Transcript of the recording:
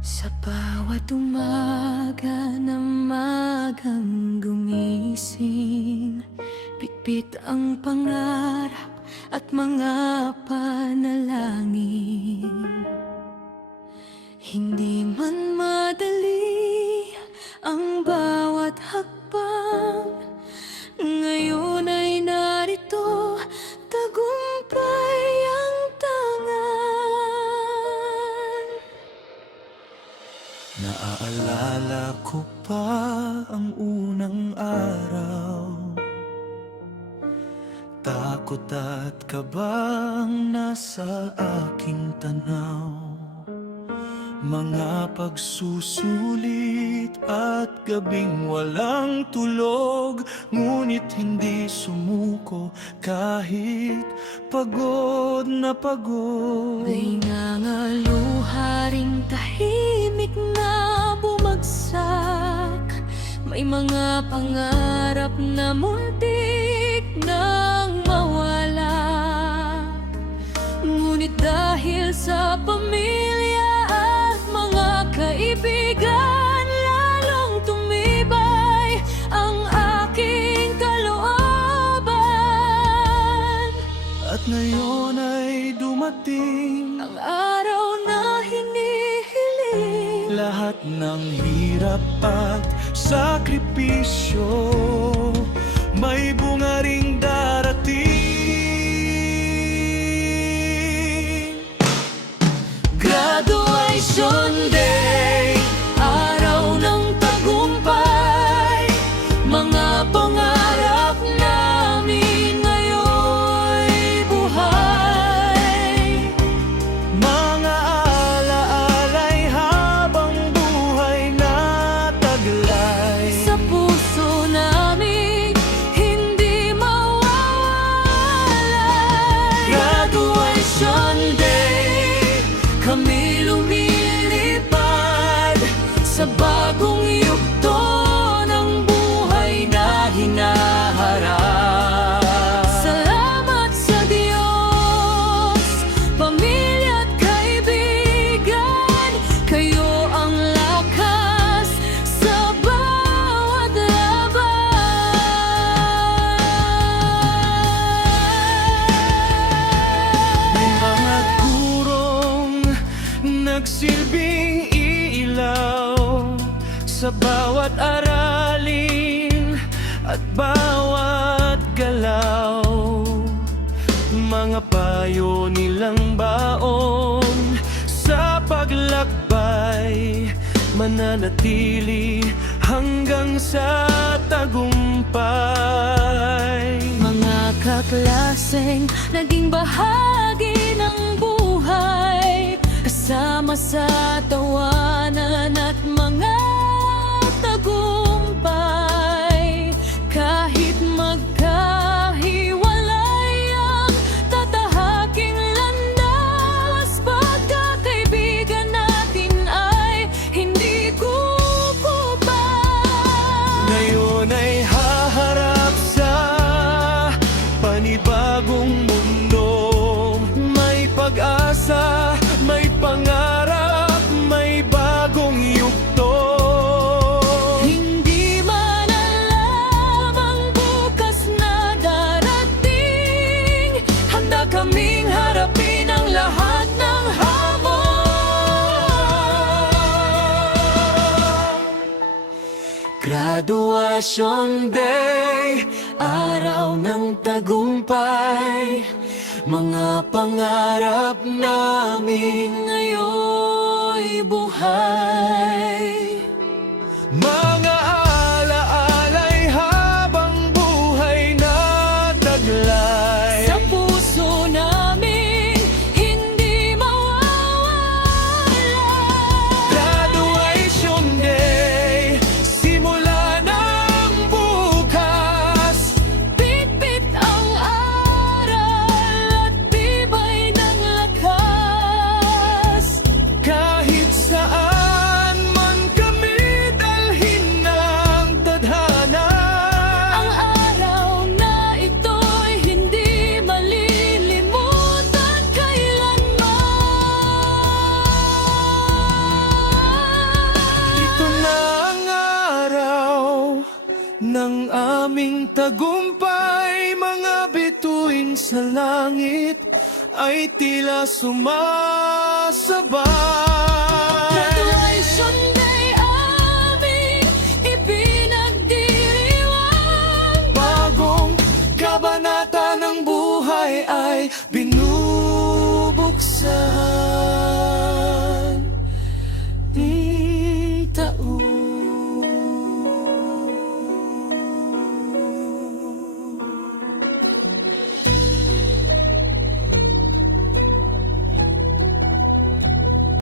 Sa bawat umaga na magang gumising, bitbit ang pangarap at mga panalangin. Hindi man madali ang bawat hakbang, ngayon ay narito, tagumpay ang tangan. Naaalala ko pa ang unang araw, takot at kabang nasa aking tanaw. Mga pagsusulit at gabing walang tulog, ngunit hindi sumuko kahit pagod na pagod. May nangaluha ring tahimik na bumagsak, may mga pangarap na muntik nang mawala. Ngunit dahil sa pamilya at mga kaibigan, lalong tumibay ang aking kalooban. At ngayon ay dumating Ang araw na hinihiling, lahat ng hirap at sakripisyo, may bunga ring darating. Graduation Day, araw ng tagumpay, mga pangarap namin ngayon'y buhay. Mga alaalay habang buhay na taglay, Sa puso namin hindi mawawalay. Graduation Day, kami lumilipad sa bagong yugto ng buhay na hinaharap. Salamat sa Diyos, pamilya at kaibigan, kayo ang lakas sa bawat laban. may mga gurong nagsilbing ilaw sa bawat aralin at bawat galaw. Mga payo nilang baon sa paglakbay, mananatili hanggang sa tagumpay. Mga kaklaseng naging bahagi ng buhay, kasama sa tawanan at mga tagumpay. Kahit magkahiwalay ang tatahaking landas, pagkakaibigan natin ay hindi kukupay. Ngayon ay haharap sa panibagong mundo, may pag-asa, may pangarap, may bagong yugto. Hindi man alam ang bukas na darating, handa kaming harapin ang lahat ng hamon. Graduation Day, araw ng tagumpay, mga pangarap namin Ngayon'y buhay. mga alaalay habang buhay na taglay. Sa puso namin hindi mawawala. Graduation Day, simula ng bukas, Bitbit ang aral at tibay ng lakas. kahit saan Ang tagumpay, mga bituin sa langit ay tila sumasabay.